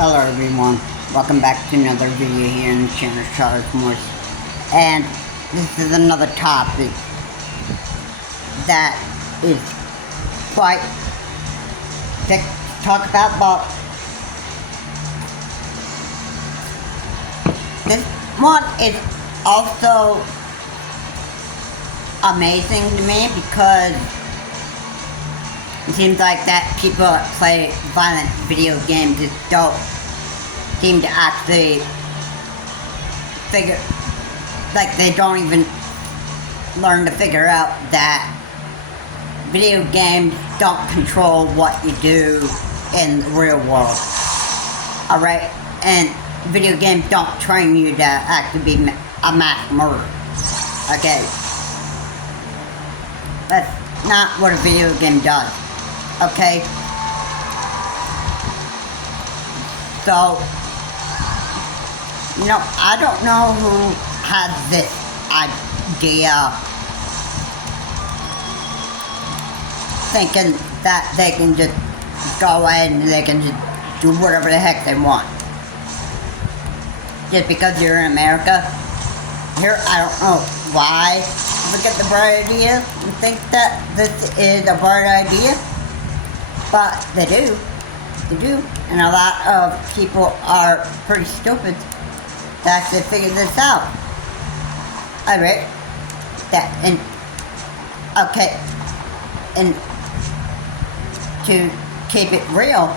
Hello everyone, welcome back to another video here in the channel Charles Morse. And this is another topic that is quite to talk about, but this one is also amazing to me because it seems like that people that play violent video games just don't seem to actually figure, like they don't even learn to figure out that video games don't control what you do in the real world. Alright? And video games don't train you to actually be a mass murderer. Okay? That's not what a video game does. Okay? So, I don't know who has this idea thinking that they can just go ahead and they can just do whatever the heck they want. Just because you're in America. Here, I don't know why people get the bright idea and think that this is a bright idea. But they do. They do. And a lot of people are pretty stupid to actually figure this out. Alright. Okay. And to keep it real,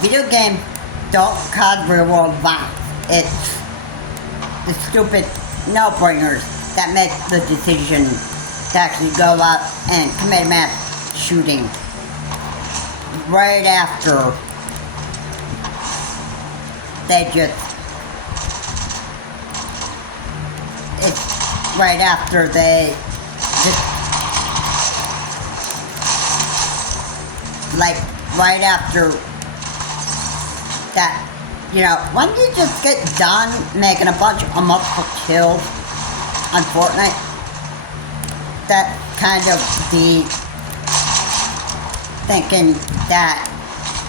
video games don't cause real world violence. It's the stupid no-brainers that make the decision to actually go out and commit a mass shooting right after they just, it's right after they just, like right after that, when you just get done making a bunch of multiple kills on Fortnite, that kind of the thinking that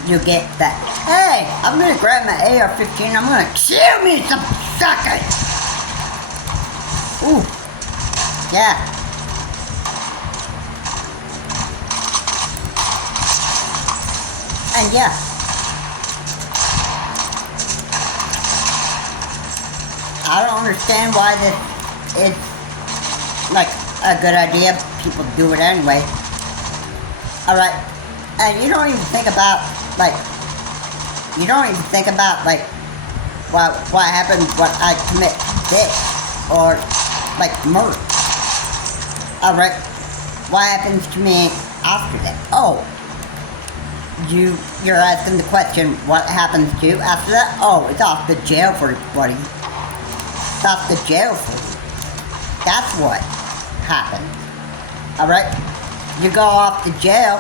you get that, hey, I'm gonna grab my AR-15, I'm gonna kill me some suckers! Ooh, yeah. And yeah. I don't understand why this is like a good idea. People do it anyway. Alright. And you don't even think about, what happens when I commit this, or, murder. Alright, what happens to me after that? Oh, you're asking the question, what happens to you after that? Oh, it's off to jail for you, buddy. It's off to jail for you. That's what happens. Alright, you go off to jail,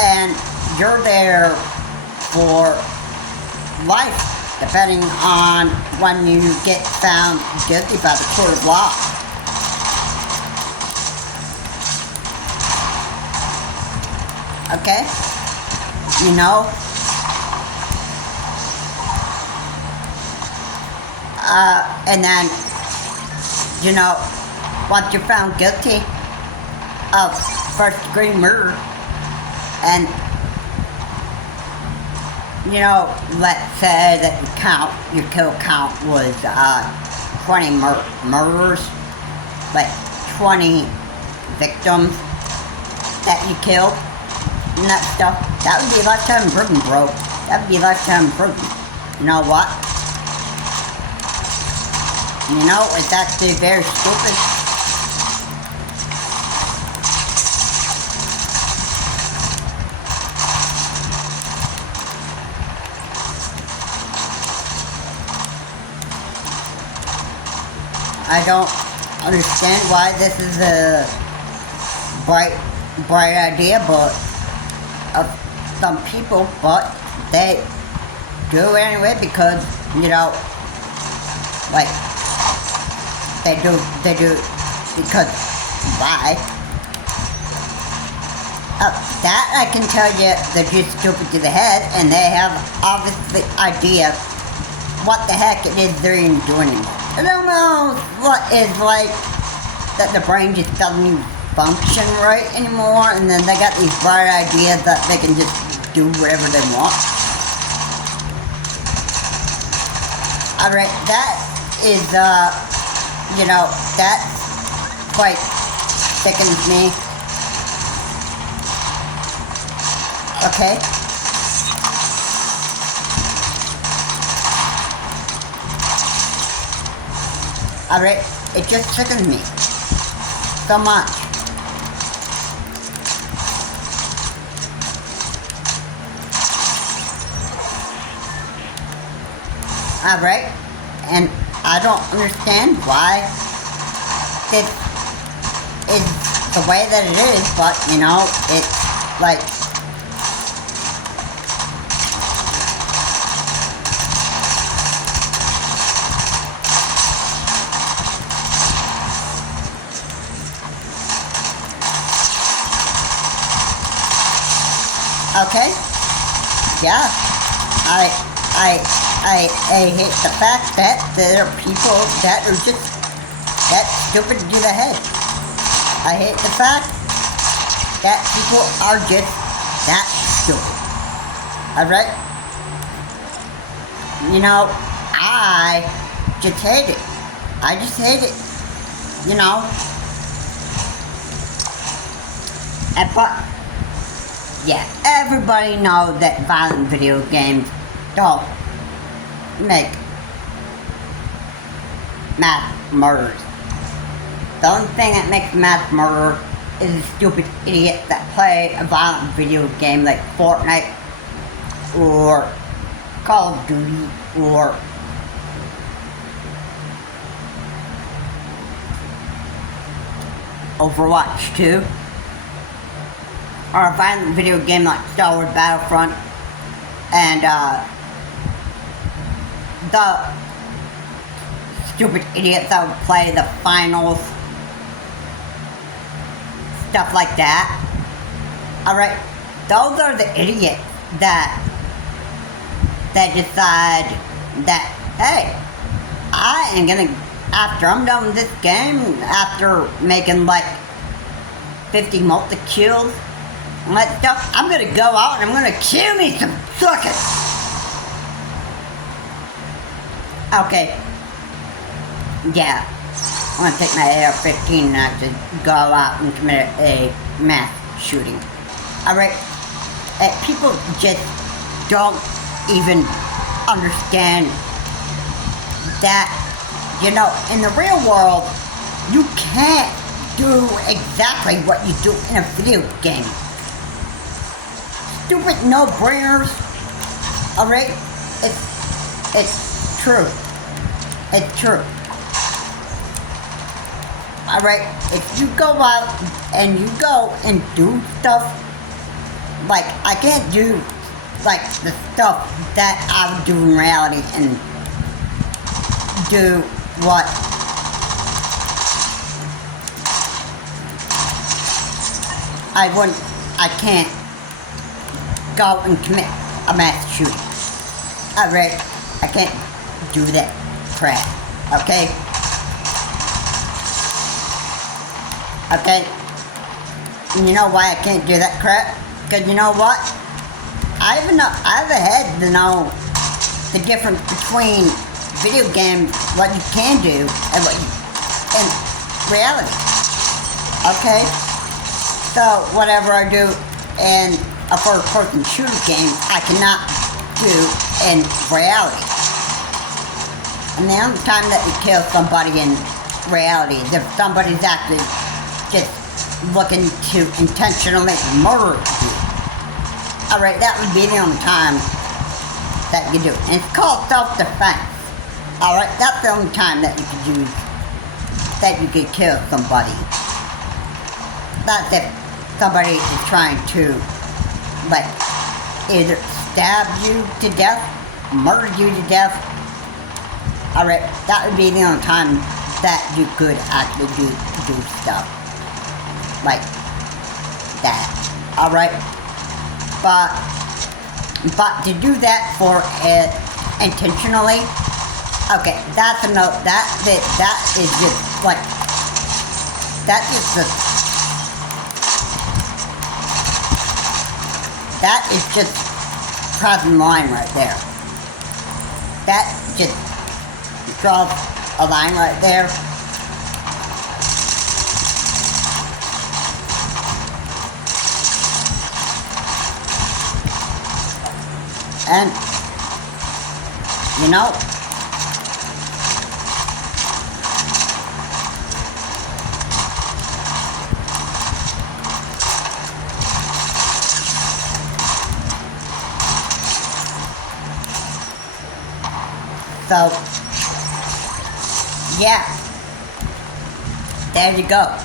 and you're there for life, depending on when you get found guilty by the court of law. Okay? And then, once you're found guilty of first-degree murder, and let's say that your kill count was 20 murderers, 20 victims that you killed, and that stuff, that would be lifetime in prison, bro. That would be lifetime in prison. You know what? It's actually very stupid. I don't understand why this is a bright idea, but of some people, but they do anyway because they do because why? That I can tell you, they're just stupid to the head, and they have obviously idea what the heck it is they're even doing anymore. I don't know what is like that the brain just doesn't even function right anymore, and then they got these bright ideas that they can just do whatever they want. Alright, that is, you know, that quite sickens me. Okay. Alright, it just sickens me so much. Alright, and I don't understand why this is the way that it is, but you know, it's like, okay, yeah, I hate the fact that there are people that are just that stupid to the head. I hate the fact that people are just that stupid. Alright? You know, I just hate it. I just hate it. You know? But yeah, everybody knows that violent video games don't make mass murders. The only thing that makes mass murder is a stupid idiot that play a violent video game like Fortnite or Call of Duty or Overwatch 2. Or a violent video game like Star Wars Battlefront, and the stupid idiots that would play the finals, stuff like that. Alright, those are the idiots that decide that, hey, I am gonna, after I'm done with this game, after making like 50 multi-kills, and that stuff, I'm gonna go out and I'm gonna kill me some suckers. Okay. Yeah. I'm gonna take my AR-15 and actually go out and commit a mass shooting. Alright? People just don't even understand that, you know, in the real world, you can't do exactly what you do in a video game. Stupid no-brainers. Alright? It's true. It's true. Alright? If you go out and you go and do stuff, like, I can't do, like, the stuff that I would do in reality and do what I can't go and commit a mass shooting. Alright, I can't do that crap, okay? Okay? And you know why I can't do that crap? Because you know what? I have a head to know the difference between video games, what you can do, and what you, in reality. Okay? So, whatever I do in a first-person shooter game, I cannot do in reality. And the only time that you kill somebody in reality is if somebody's actually just looking to intentionally murder you. Alright, that would be the only time that you do it. And it's called self-defense. Alright, that's the only time that you could use, that you could kill somebody. That's if somebody is trying to, like, either stab you to death, murder you to death. Alright, that would be the only time that you could actually do stuff like that. Alright? But to do that for it intentionally, okay, that's a no, that is just like, that is just crossing the line right there. That just draws a line right there. And, you know, so, yeah, there you go.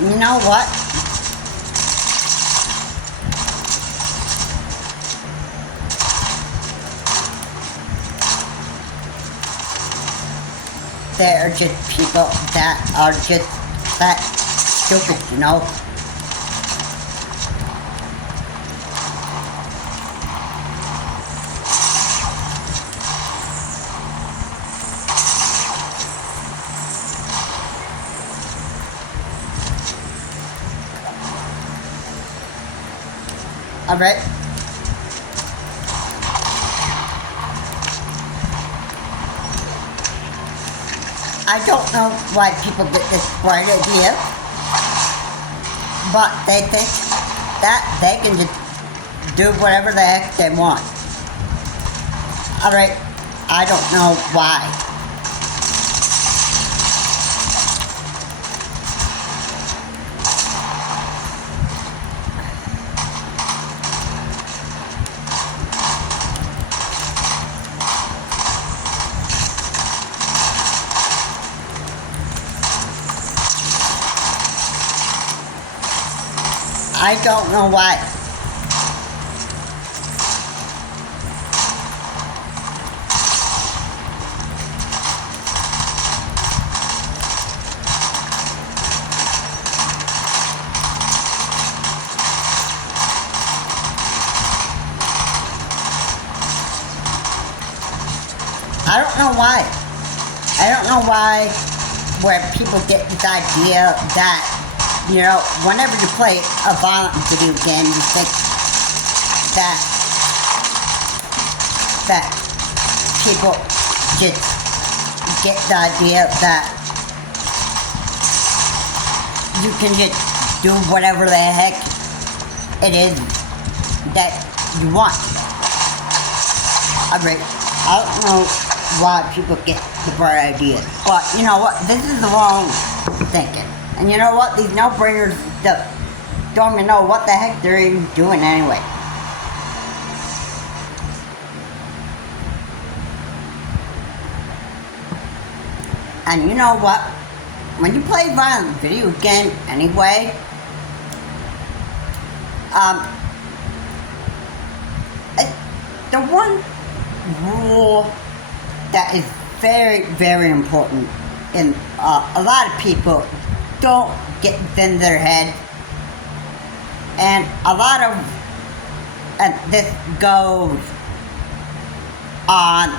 You know what? There are just people that are just that stupid, you know? Alright. I don't know why people get this bright idea, but they think that they can just do whatever the heck they want. Alright, I don't know why. I don't know why. I don't know why. I don't know why where people get this idea that, you know, whenever you play a violent video game, you think that people just get the idea that you can just do whatever the heck it is that you want. I don't know why people get the bright idea, but you know what? This is the wrong thinking. And you know what? These no-brainers don't even know what the heck they're even doing anyway. And you know what? When you play a violent video game anyway, the one rule that is very, very important, and a lot of people don't get within their head, and a lot of, and this goes on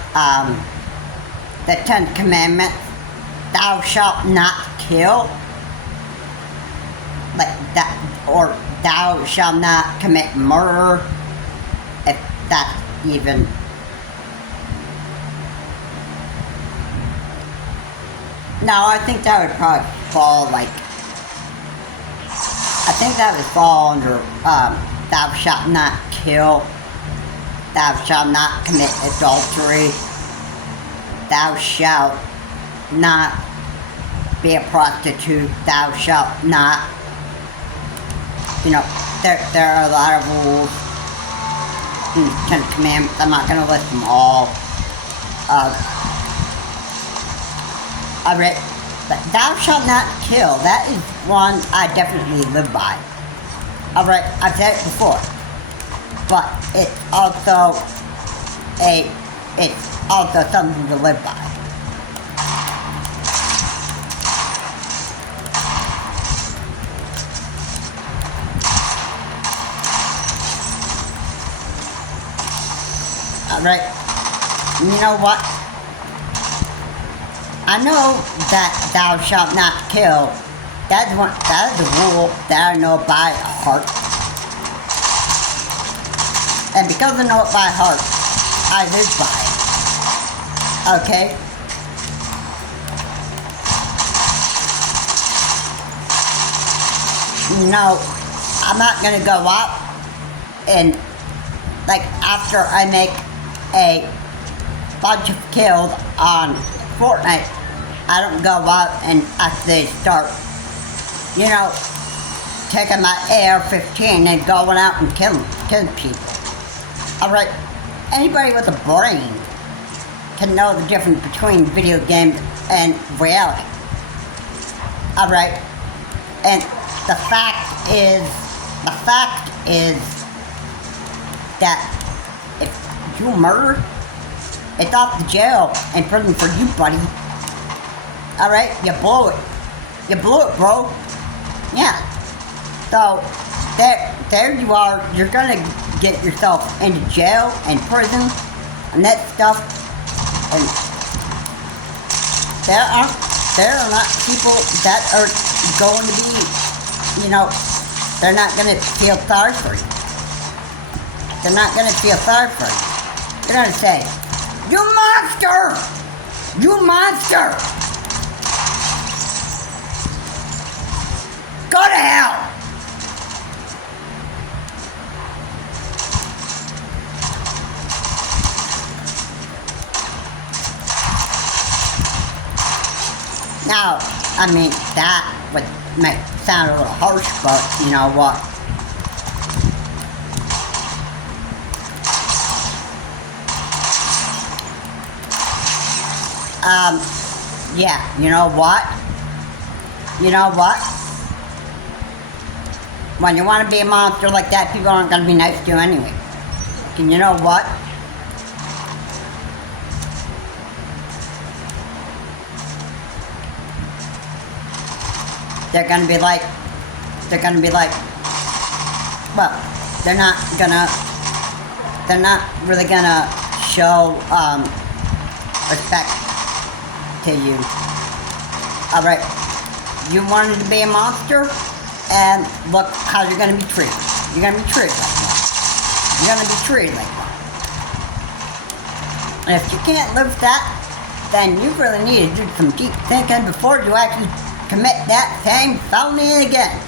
the 10 Commandments, thou shalt not kill, like that, or thou shalt not commit murder, if that's even, no, I think that would probably fall, like, I think that would fall under, thou shalt not kill, thou shalt not commit adultery, thou shalt not be a prostitute, thou shalt not, you know, there are a lot of rules in the 10 Commandments. I'm not going to list them all. Alright, But thou shalt not kill. That is one I definitely live by. Alright, I've said it before. But it's also something to live by. Alright, you know what? I know that thou shalt not kill. That is a rule that I know by heart. And because I know it by heart, I live by it. Okay? No, I'm not gonna go out and, like, after I make a bunch of kills on Fortnite, I don't go out and actually start, you know, taking my AR-15 and going out and killing people. Alright, anybody with a brain can know the difference between video games and reality. Alright, and the fact is that if you murder, it's off to jail and prison for you, buddy. Alright, you blew it. You blew it, bro. Yeah. So, there you are. You're gonna get yourself into jail and prison and that stuff. And there are not people that are going to be, you know, they're not gonna feel sorry for you. They're not gonna feel sorry for you. They're gonna say, "You monster! You monster! Go to hell!" Now, I mean, that would sound a little harsh, but you know what? Yeah, you know what? You know what? When you want to be a monster like that, people aren't going to be nice to you anyway. And you know what? They're going to be like, well, they're not really gonna show, respect to you. Alright, you wanted to be a monster, and look how you're gonna be treated. You're gonna be treated like that. You're gonna be treated like that. And if you can't live with that, then you really need to do some deep thinking before you actually commit that same felony again.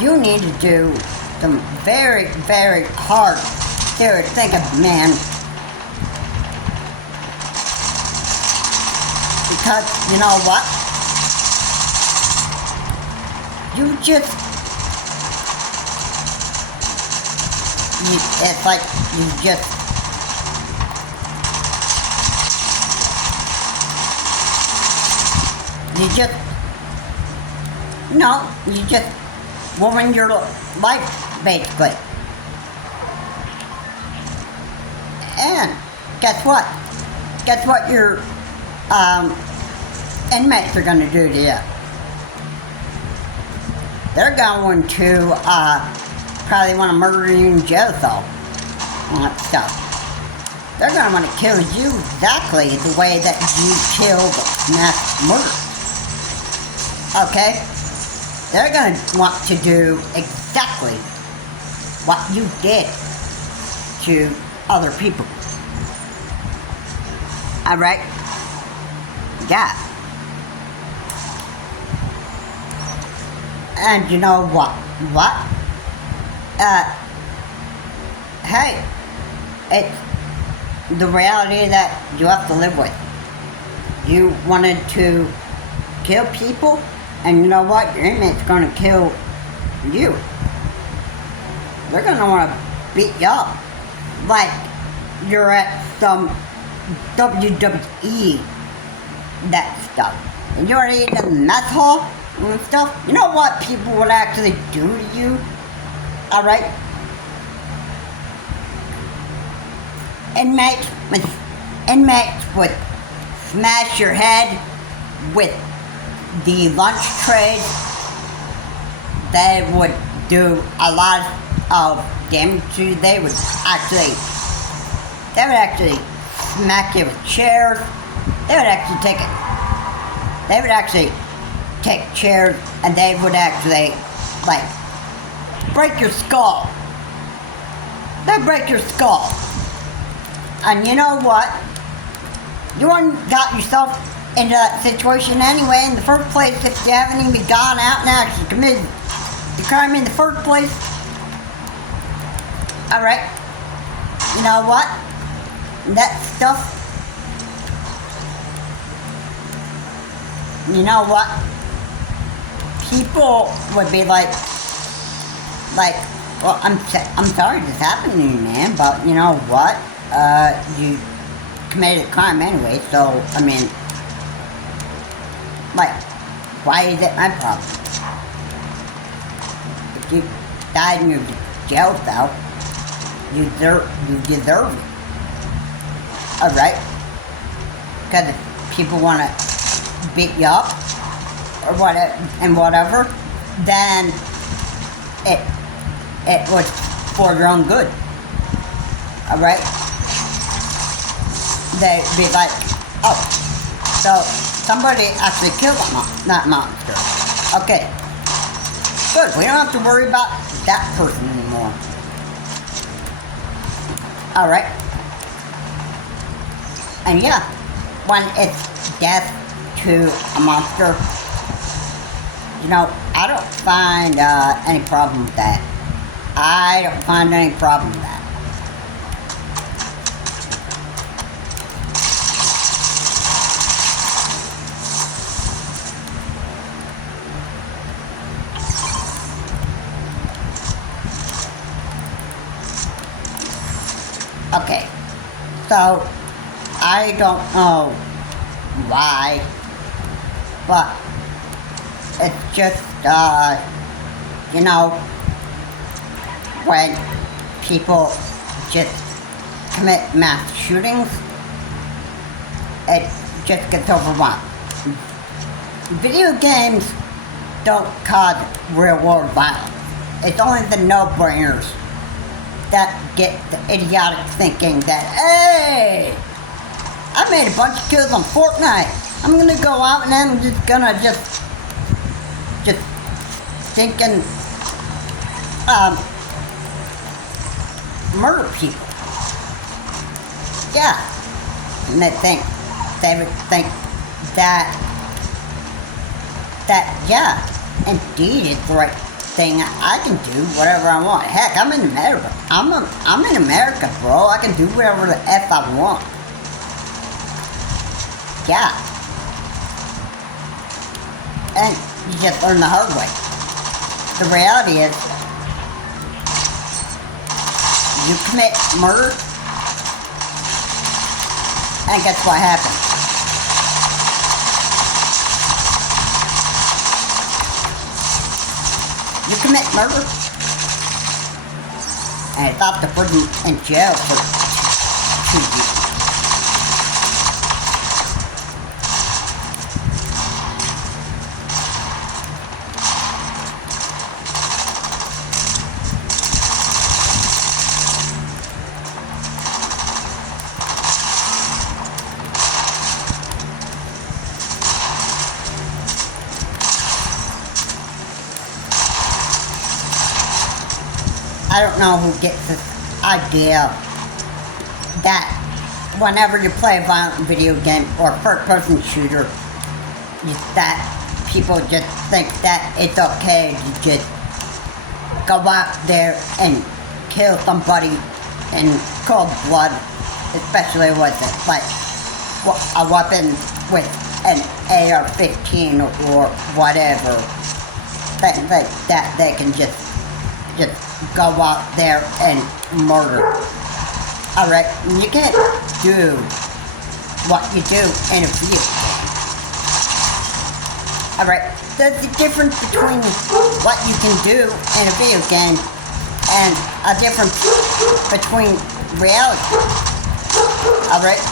You need to do some very, very hard, serious thinking, man. Because, you know what? It's like you just ruin your life, basically. And guess what? Guess what your inmates are going to do to you? They're going to probably want to murder you in jail cell. All that stuff. They're going to want to kill you exactly the way that you killed mass murder. Okay? They're going to want to do exactly what you did to other people. Alright? Yeah. And you know what? Hey, it's the reality that you have to live with. You wanted to kill people, and you know what? Your inmate's gonna kill you. They're gonna wanna beat you up like you're at some WWE that stuff. And you're eating in the mess hall and stuff. You know what people would actually do to you? Alright? Inmates would smash your head with the lunch trays. They would do a lot of damage to you. They would actually smack you with chairs. They would actually take chairs and they would actually, like, break your skull. They'd break your skull. And you know what? You got yourself into that situation anyway in the first place if you haven't even gone out and actually committed the crime in the first place. Alright. You know what? That stuff. You know what? People would be like, well, I'm sorry this happened to you, man, but you know what? You committed a crime anyway, so, I mean, like, why is it my problem? If you died in your jail cell, you deserve it. Alright? Because if people want to beat you up, or whatever, then it was for your own good. Alright? They'd be like, oh, so somebody actually killed that monster. Okay. Good, we don't have to worry about that person anymore. Alright. And yeah, when it's death to a monster, you know, I don't find any problem with that. I don't find any problem with that. Okay, so I don't know why, but it's just, you know, when people just commit mass shootings, it just gets overwhelmed. Video games don't cause real world violence. It's only the no-brainers that get the idiotic thinking that, hey, I made a bunch of kills on Fortnite. I'm gonna go out and I'm just gonna just thinking, murder people. Yeah, and they would think that yeah, indeed it's the right thing. I can do whatever I want. Heck, I'm in America. I'm in America, bro. I can do whatever the F I want. Yeah. And you just learn the hard way. The reality is, you commit murder, and guess what happens? You commit murder, and it's off to put you in jail for 2 years. I don't know who gets this idea that whenever you play a violent video game or first-person shooter, that people just think that it's okay to just go out there and kill somebody in cold blood, especially with like a weapon with an AR-15 or whatever. That they can just go out there and murder. Alright, you can't do what you do in a video game. Alright, there's a difference between what you can do in a video game and a difference between reality. Alright?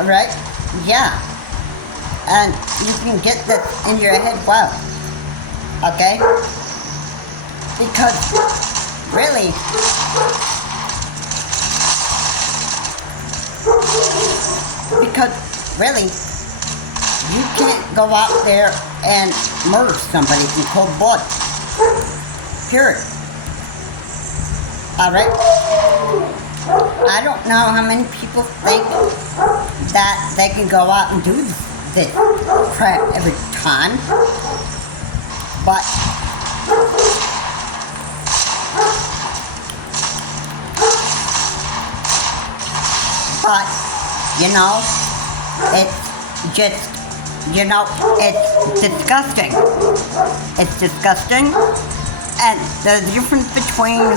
Alright? Yeah. And you can get this in your head well. Okay? Because, really, you can't go out there and murder somebody in cold blood. Period. Alright? I don't know how many people think that they can go out and do this crap every time. But you know, it's just, you know, it's disgusting. It's disgusting. And there's a difference between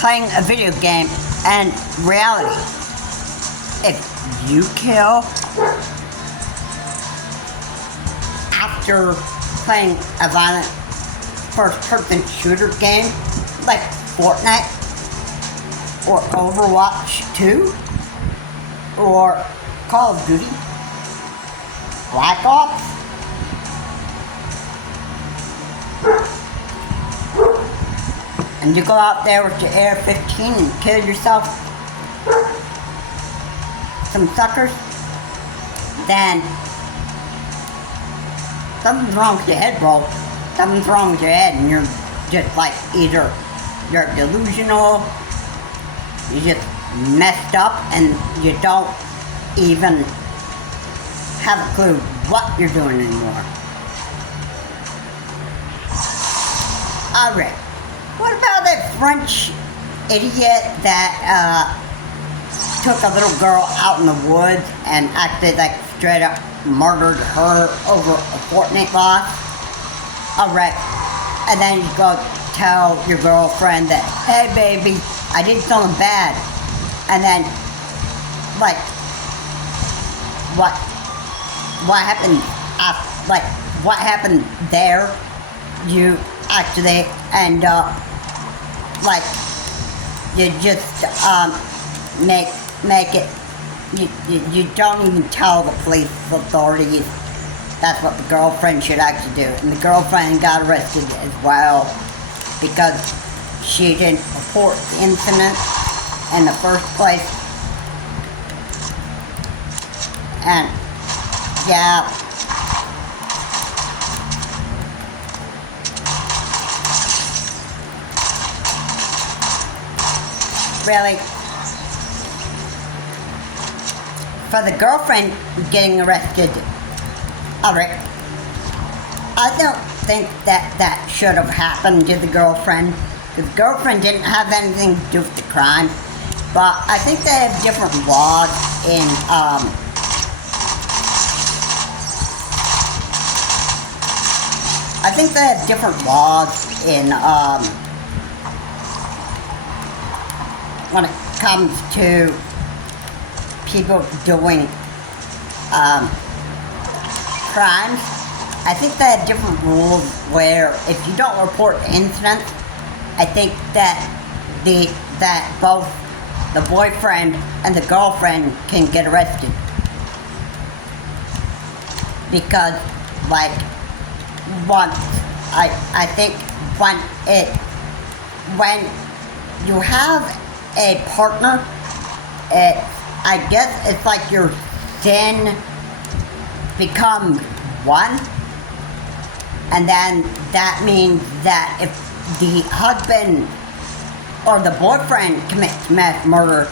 playing a video game and reality. If you kill after playing a violent first-person shooter game like Fortnite or Overwatch 2 or Call of Duty, Black Ops, and you go out there with your AR-15 and kill yourself some suckers, then something's wrong with your head, bro. Something's wrong with your head, and you're just like, either you're delusional, you just messed up, and you don't even have a clue what you're doing anymore. Alright, what about that French idiot that took a little girl out in the woods and acted like straight up murdered her over a Fortnite loss? Alright, and then you go tell your girlfriend that, hey baby, I did something bad. And then, like, what happened, what happened there, you actually end up, like, you just, make it, you don't even tell the police authorities. That's what the girlfriend should actually do. And the girlfriend got arrested as well because she didn't report the incident in the first place. And yeah, really, for the girlfriend getting arrested, alright, I don't think that should have happened to the girlfriend. The girlfriend didn't have anything to do with the crime. But I think they have different laws in, when it comes to people doing, crimes. I think they have different rules where if you don't report the incident, I think that both the boyfriend and the girlfriend can get arrested. Because, like, once, I think when you have a partner, I guess it's like your sin becomes one, and then that means that if the husband or the boyfriend commits mass murder,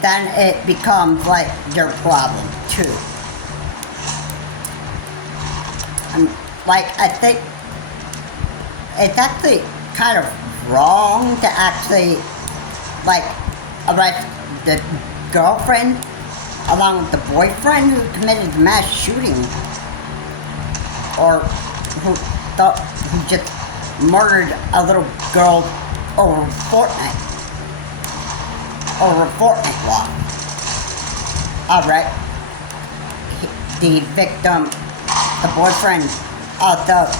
then it becomes like your problem too. Like, I think it's actually kind of wrong to actually, like, arrest the girlfriend along with the boyfriend who committed the mass shooting, or who just murdered a little girl over Fortnite loss. Alright. The victim, the boyfriend, also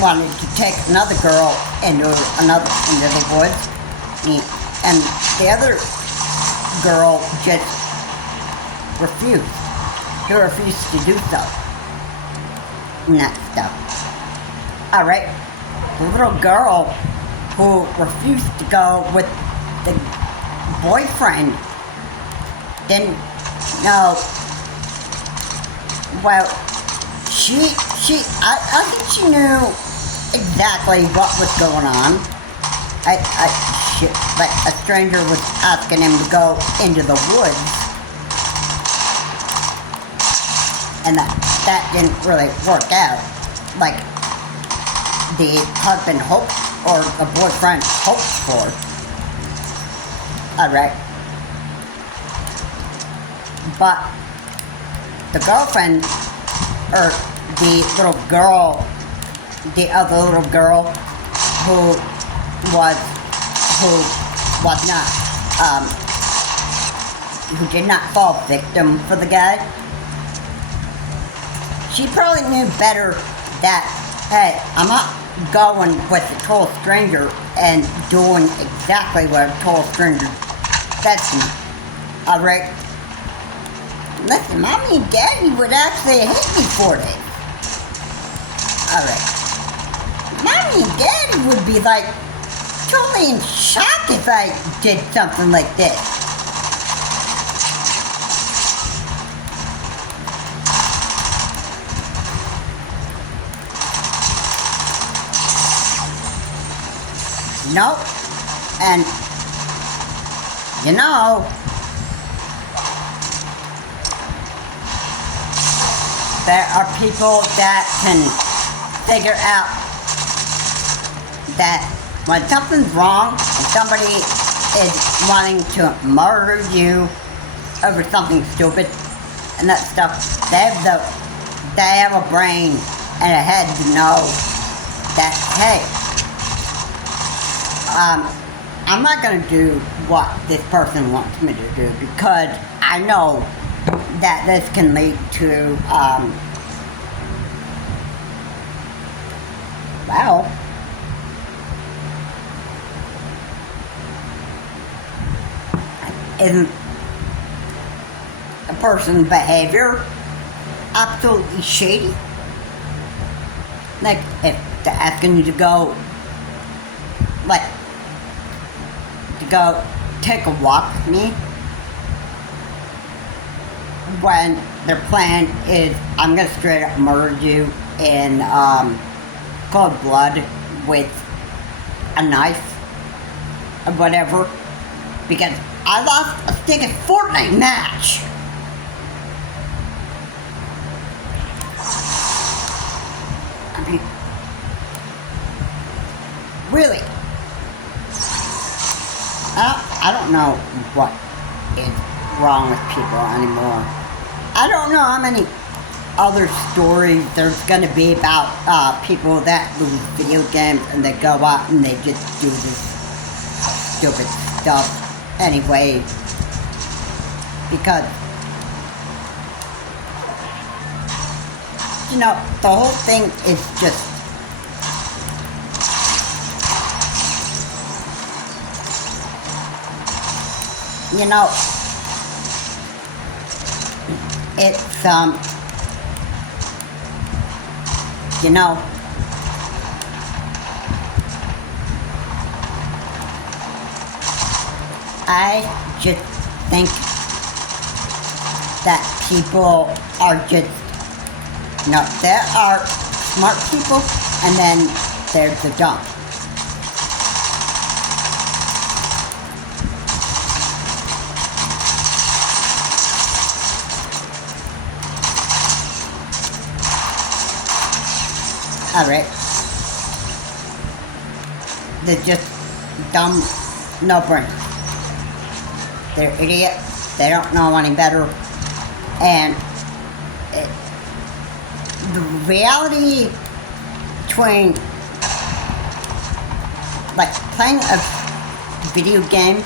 wanted to take another girl into the woods. And the other girl just refused. He refused to do so. And that stuff. Alright. The little girl who refused to go with the boyfriend didn't know. Well, I think she knew exactly what was going on. But a stranger was asking him to go into the woods. And that didn't really work out. Like the husband hoped, or the boyfriend hoped for. Alright. But the girlfriend, or the little girl, the other little girl who did not fall victim for the guy, she probably knew better that, hey, I'm not going with a total stranger and doing exactly what a total stranger said to me. Alright? Listen, Mommy and Daddy would actually hate me for this. Alright. Mommy and Daddy would be like totally in shock if I did something like this. Nope. And, you know, there are people that can figure out that when something's wrong, and somebody is wanting to murder you over something stupid and that stuff, they have a brain and a head to know that, hey, I'm not going to do what this person wants me to do because I know that this can lead to, well, isn't a person's behavior absolutely shady? Like, if they're asking you to go, like, to go take a walk with me, when their plan is, I'm gonna straight up murder you in cold blood with a knife or whatever, because I lost a stinking Fortnite match. I mean, really? I don't know what is wrong with people anymore. I don't know how many other stories there's gonna be about people that lose video games and they go out and they just do this stupid stuff anyway. Because, you know, the whole thing is just, you know, it's, you know, I just think that people are just, you know, there are smart people and then there's the dumb. Alright. They're just dumb, no brain. They're idiots. They don't know any better. And the reality between, like, playing a video game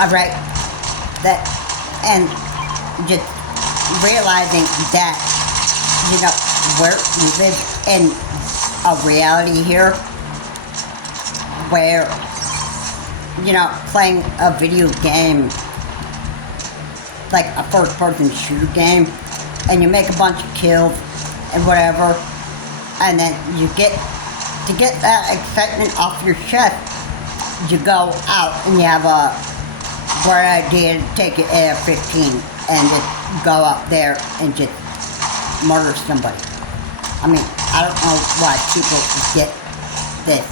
Alright? That, and just realizing that, we live in a reality here where, playing a video game, like a first-person shooter game, and you make a bunch of kills and whatever, and then to get that excitement off your chest, you go out and you have a bright idea to take an AR-15 and just go out there and just murder somebody. I mean, I don't know why people get this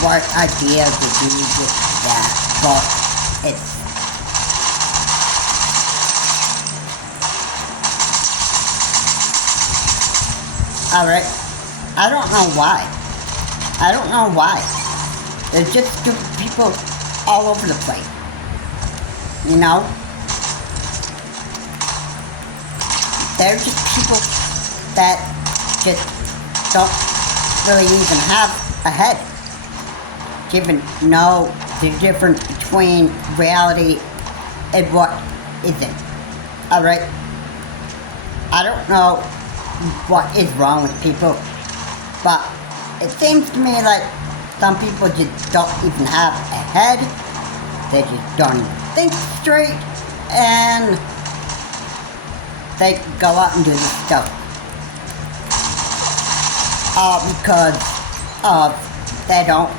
bright idea to do just that, but it's... Alright, I don't know why. There's just stupid people all over the place. They're just people that just don't really even have a head. Know the difference between reality and what isn't. Alright? I don't know what is wrong with people, but it seems to me like some people just don't even have a head. They just don't even think straight, and they go out and do this stuff all because they don't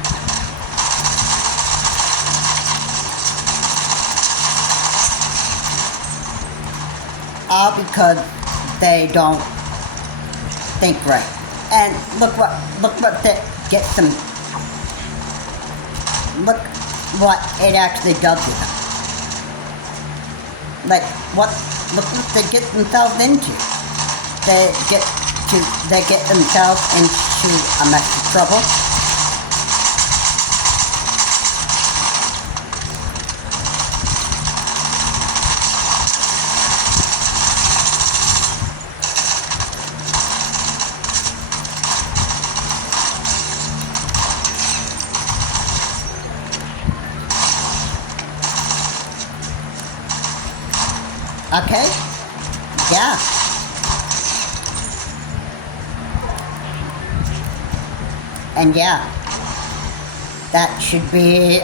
think right. And look what it actually does to them. Look what they get themselves into. They get themselves into a mess of trouble. Okay? Yeah. And yeah, that should be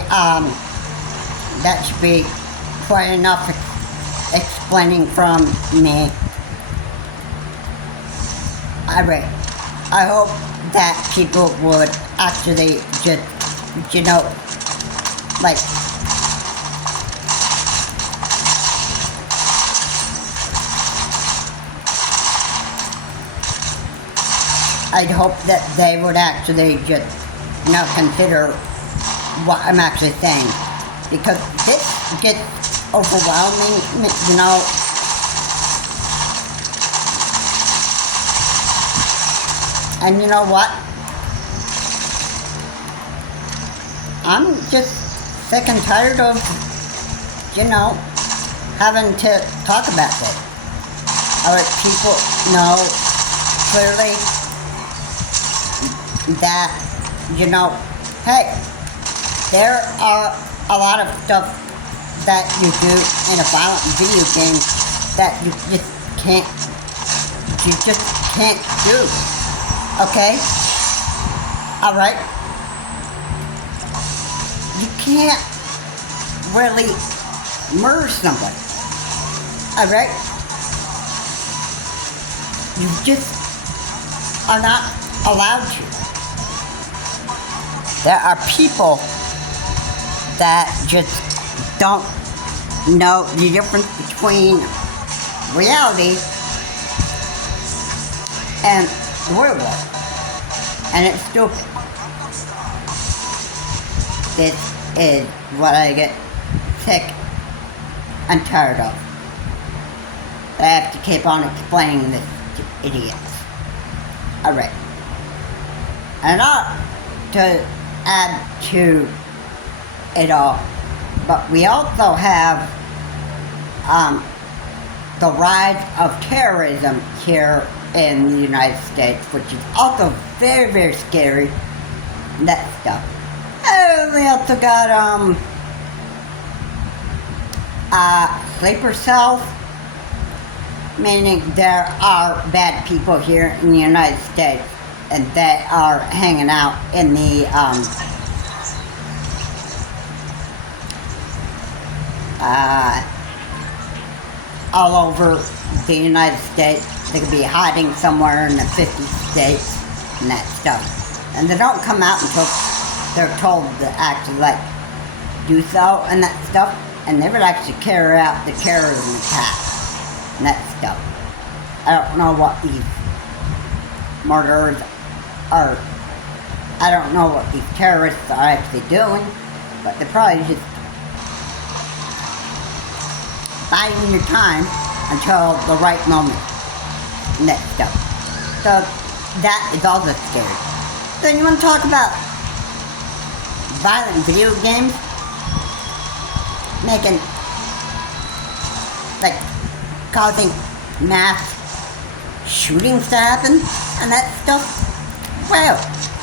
quite enough explaining from me. Alright, I hope that people would actually just, like, I'd hope that they would actually just, consider what I'm actually saying. Because this gets overwhelming, And you know what? I'm just sick and tired of, having to talk about this. I let people know clearly that, hey, there are a lot of stuff that you do in a violent video game that you just can't do. Okay? Alright? You can't really murder somebody. Alright? You just are not allowed to. There are people that just don't know the difference between reality and the real world. And it's stupid. This is what I get sick and tired of. I have to keep on explaining this to idiots. Alright. And not to add to it all, but we also have the rise of terrorism here in the United States, which is also very, very scary. That stuff. And we also got sleeper cells, meaning there are bad people here in the United States, and they are hanging out in the all over the United States. They could be hiding somewhere in the 50 states and that stuff. And they don't come out until they're told to actually like do so and that stuff. And they would actually carry out the terrorism attack and that stuff. I don't know what these murderers are. I don't know what these terrorists are actually doing, but they're probably just biding your time until the right moment and that stuff. So that is also scary. Then you want to talk about violent video games? Making, like, causing mass shootings to happen and that stuff? Well,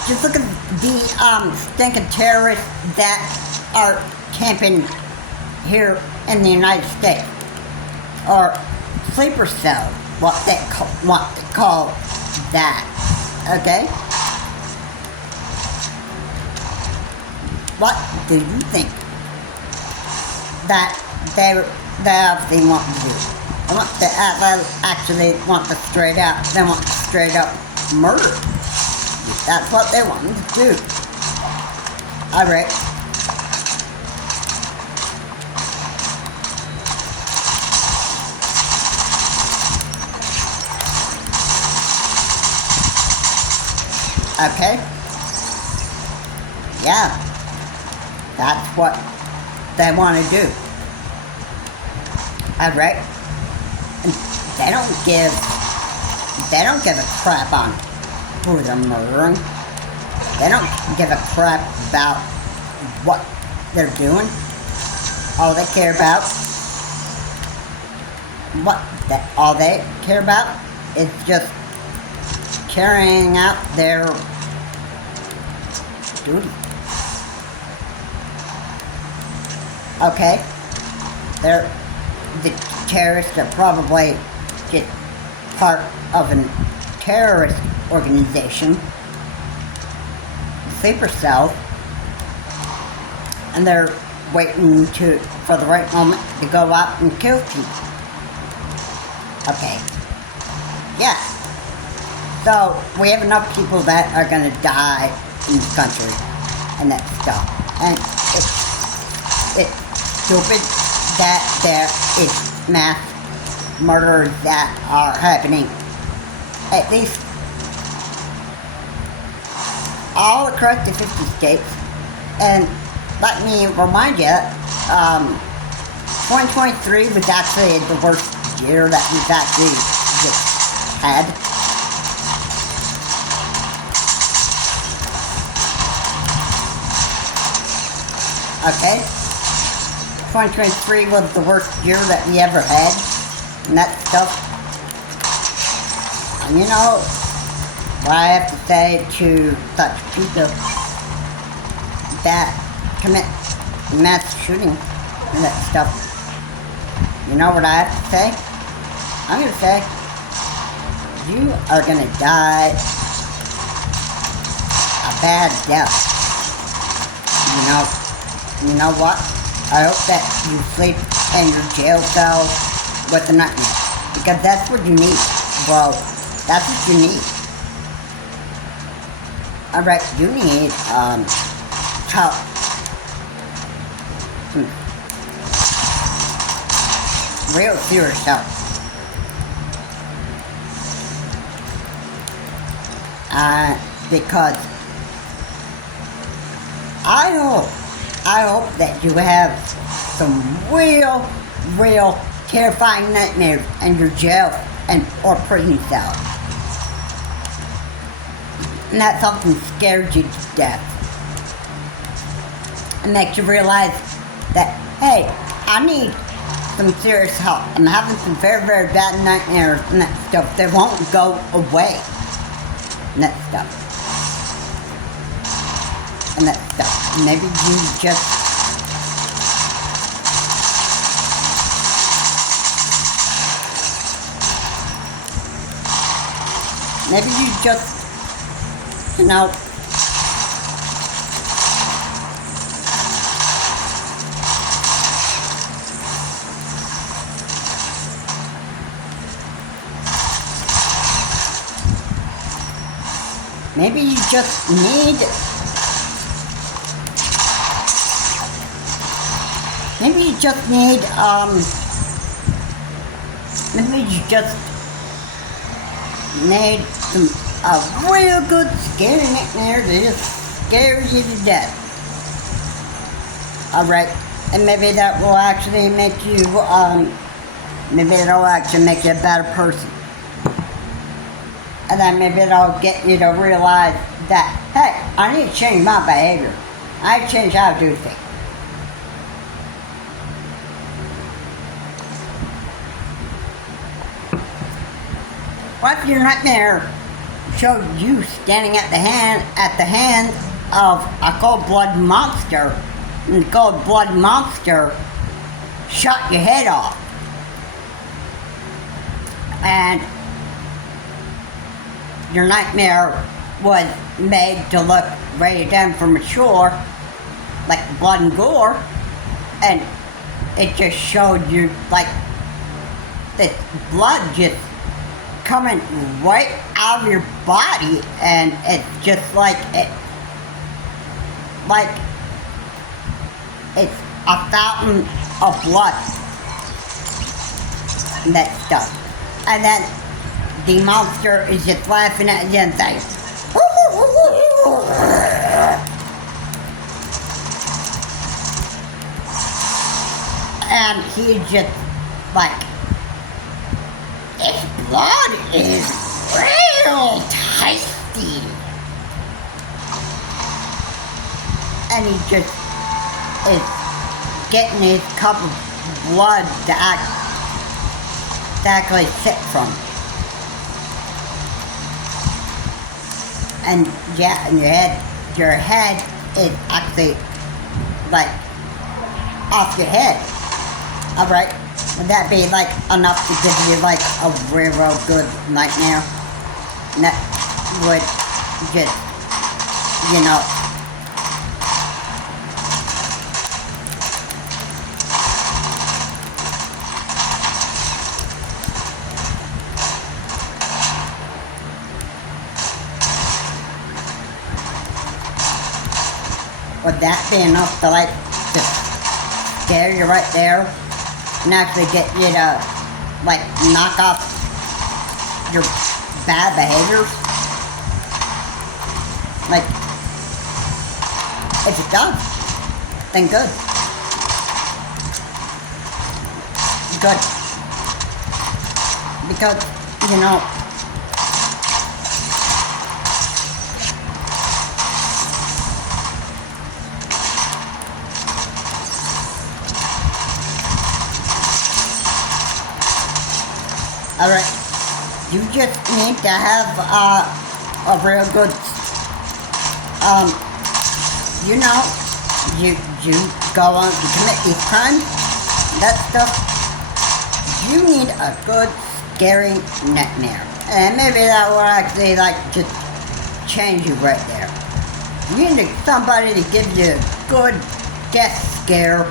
just look at the stinking terrorists that are camping here in the United States. Or sleeper cell, what they want to call that, okay? What do you think that they obviously want to do? They actually want to straight up murder. That's what they want to do. Alright. Okay. Yeah. That's what they want to do. Alright. And they don't give a crap on who they're murdering. They don't give a crap about what they're doing. All they care about is just carrying out their duty. Okay? The terrorists are probably just part of a terrorist organization, sleeper cell, and they're waiting for the right moment to go out and kill people. Okay. Yeah. So, we have enough people that are gonna die in this country and that stuff. And it's stupid that there is mass murders that are happening, at least all across the 50 states. And let me remind you, 2023 was actually the worst year that we've actually just had. Okay? 2023 was the worst year that we ever had, and that stuff. And you know what I have to say to such people that commit mass shooting and that stuff? You know what I have to say? I'm gonna say, you are gonna die a bad death. You know what? I hope that you sleep in your jail cell with a nightmare. Because that's what you need, bro. That's what you need. Alright, you need, help. Real serious help. Because I hope that you have some real terrifying nightmares in your jail or prison cell. And that something scares you to death. And makes you realize that, hey, I need some serious help. I'm having some very bad nightmares and that stuff. They won't go away. And that stuff. And that stuff. Maybe you just Maybe you just, you know, maybe you just need, maybe you just need a real good scary nightmare to just scare you to death. Alright, and maybe that will actually make you, maybe it'll actually make you a better person. And then maybe it'll get you to realize that, hey, I need to change my behavior. I need to change how I do things. What if your nightmare showed you standing at the hand of a cold-blooded monster, and the cold-blooded monster shot your head off? And your nightmare was made to look rated M for mature, like blood and gore, and it just showed you like this blood just coming right out of your body, and it's just like it's a fountain of blood. And that stuff. And then the monster is just laughing at you and saying, and he just like, this blood is real tasty. And he just is getting his cup of blood to actually sip from. And yeah, and your head is actually like off your head. Alright, would that be like enough to give you like a real good nightmare? And that would just, you know, would that be enough to like just scare you right there and actually get you to like knock off your bad behaviors? Like, if it does, then good. Good. Because, you know, alright, you just need to have a real good, you know, you go on to commit these crimes, that stuff. You need a good, scary nightmare. And maybe that will actually, like, just change you right there. You need somebody to give you a good death scare,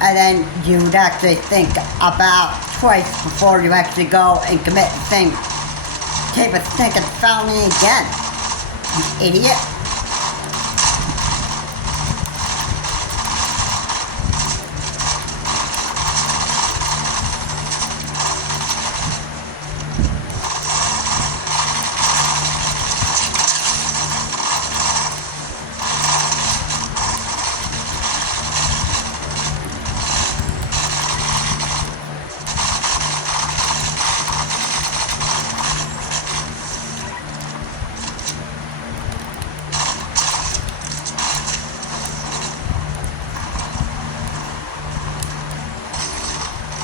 and then you would actually think about twice before you actually go and commit the same type of stinking felony again. You idiot.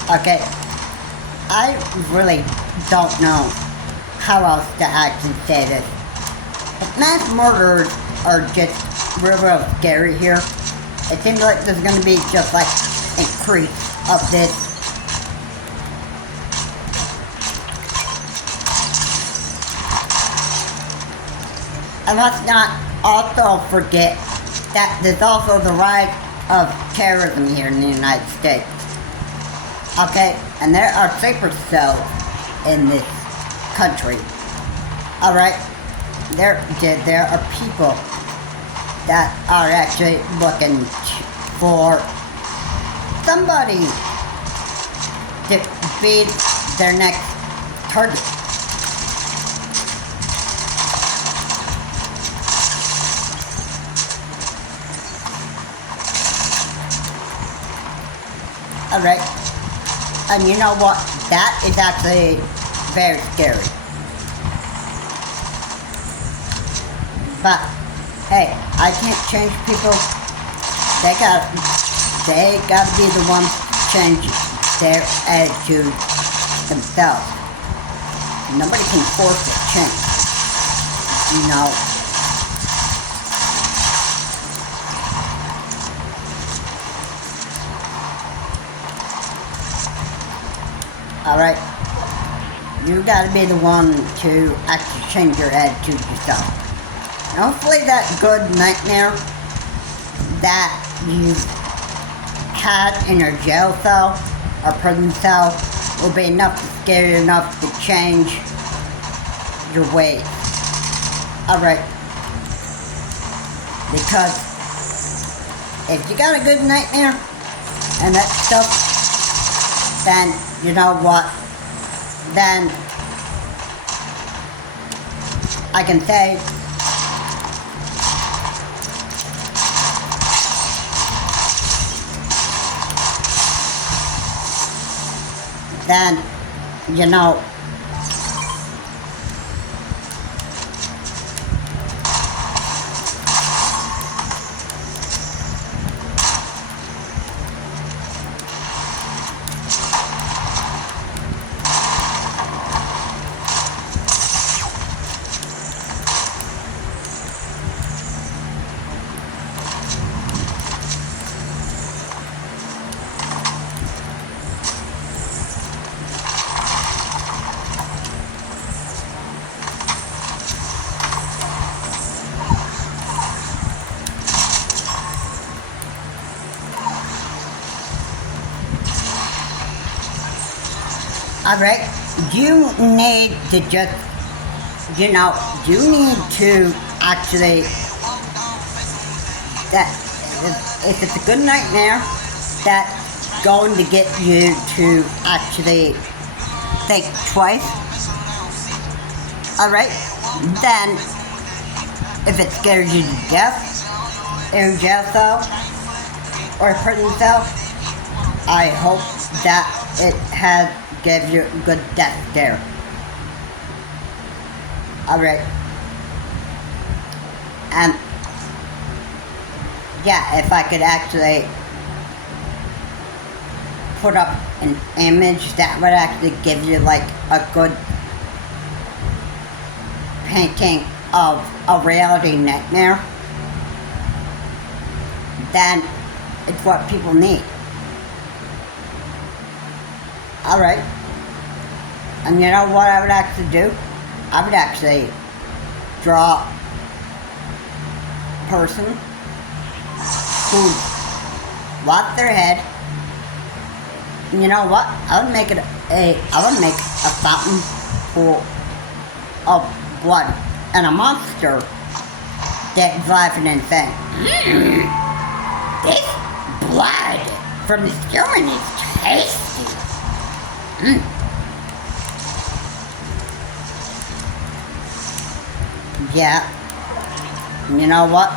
Okay, I really don't know how else to actually say this. If mass murders are just real scary here, it seems like there's going to be just like an increase of this. And let's not also forget that there's also the rise of terrorism here in the United States. Okay? And there are sleeper cells in this country. Alright? There are people that are actually looking for somebody to be their next target. Alright? And you know what? That is actually very scary. But, hey, I can't change people. They gotta be the ones to change their attitude themselves. Nobody can force a change. You know. Alright? You gotta be the one to actually change your attitude yourself. And hopefully that good nightmare that you had in your jail cell or prison cell will be enough to scare you enough to change your ways. Alright. Because if you got a good nightmare and that stuff, then you know what? Then I can say then, you know, alright, you need to just, you know, you need to actually, that if it's a good nightmare, that's going to get you to actually think twice. Alright, then if it scares you to death in a jail cell or a prison cell, I hope that it has give you a good death scare. Alright. And yeah, if I could actually put up an image that would actually give you like a good painting of a reality nightmare, then it's what people need. Alright. And you know what I would actually do? I would actually draw a person who lost their head. And you know what? I would make a fountain full of blood and a monster that's laughing and saying, this blood from this human is tasty. Yeah. You know what?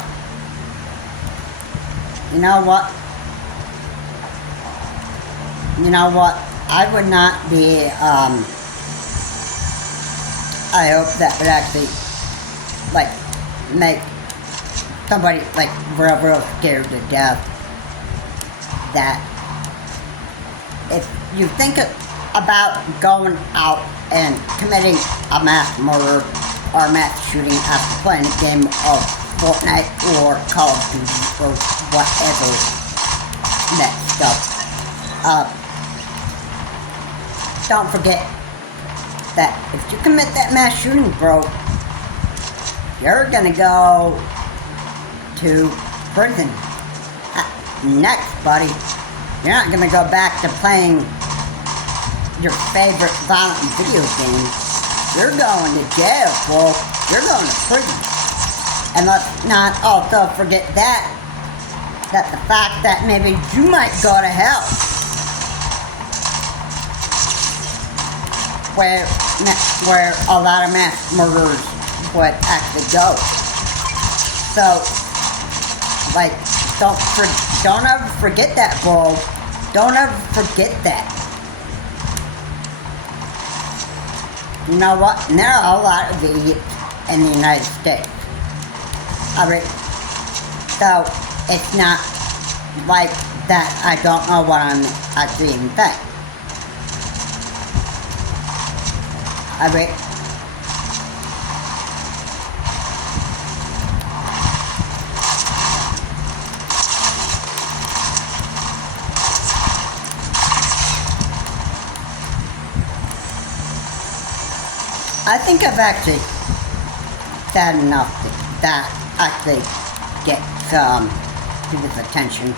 You know what? You know what? I would not be, I hope that would actually, like, make somebody, like, real scared to death. That if you think about going out and committing a mass murder or mass shooting after playing a game of Fortnite or Call of Duty or whatever that stuff. Don't forget that if you commit that mass shooting, bro, you're gonna go to prison next, buddy. You're not gonna go back to playing your favorite violent video game. You're going to jail, fool. You're going to prison. And let's not also forget that the fact that maybe you might go to hell, where a lot of mass murderers would actually go. So, like, don't ever forget that, bro. Don't ever forget that. You know what? And there are a lot of idiots in the United States. Alright? So, it's not like that I don't know what I'm actually even saying. Alright? I think I've actually said enough that actually gets people's attention.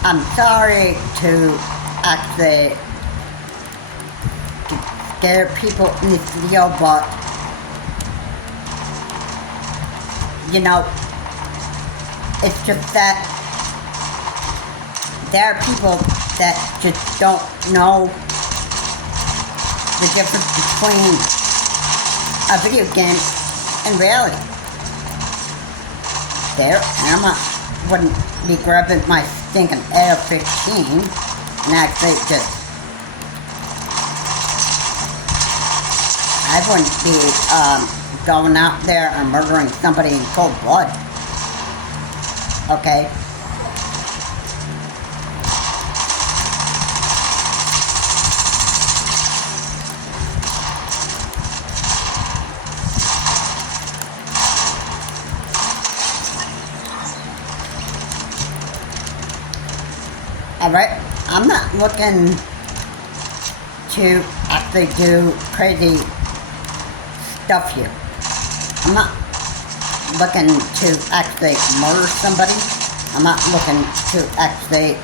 I'm sorry to actually scare people in this video, but you know, it's just that there are people that just don't know the difference between a video game and reality. There, and wouldn't be grabbing my stinking AR-15 and actually just, I wouldn't be going out there and murdering somebody in cold blood. Okay? Alright, I'm not looking to actually do crazy stuff here. I'm not looking to actually murder somebody. I'm not looking to actually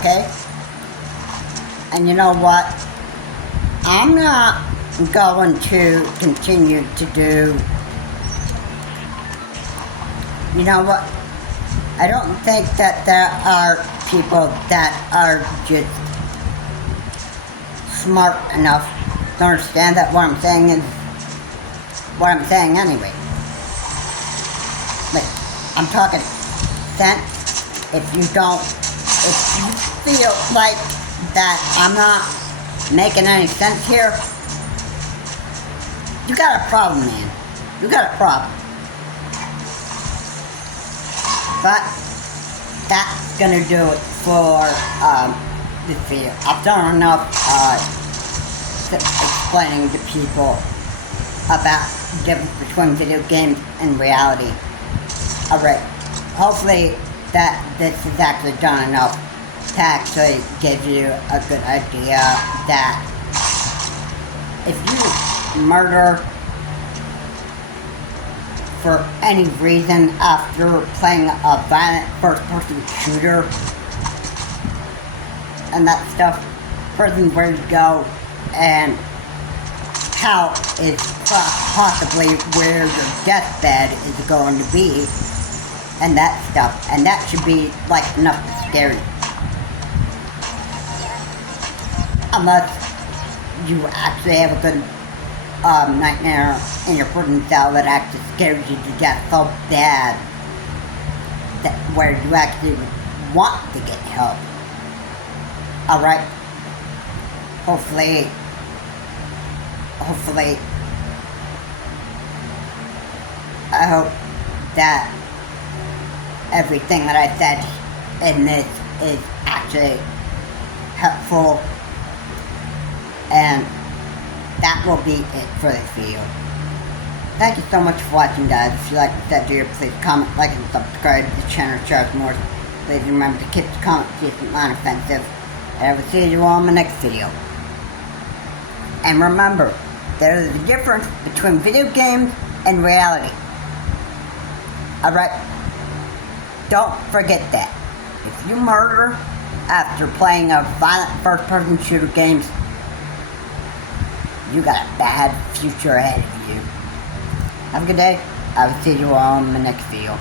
okay? And you know what? I'm not going to continue to do, you know what, I don't think that there are people that are just smart enough to understand that what I'm saying is what I'm saying anyway. Like, I'm talking sense. If you feel like that I'm not making any sense here, you got a problem, man. You got a problem. But that's gonna do it for this video. I've done enough explaining to people about the difference between video games and reality. Alright, hopefully that this is actually done enough to actually give you a good idea that if you murder for any reason after playing a violent first-person shooter and that stuff, prison's where you go, and hell is possibly where your deathbed is going to be, and that stuff, and that should be like enough to scare you. Unless you actually have a good nightmare in your prison cell that actually scares you to death so bad that where you actually want to get help. Alright? Hopefully I hope that everything that I said in this is actually helpful, and that will be it for this video. Thank you so much for watching, guys. If you like what I do here, please comment, like, and subscribe to the channel to share more Please remember to keep the comments decent, non-offensive. And I will see you all in the next video. And remember, there is a difference between video games and reality. Alright? Don't forget that. If you murder after playing a violent first-person shooter games, you got a bad future ahead of you. Have a good day. I will see you all in the next video.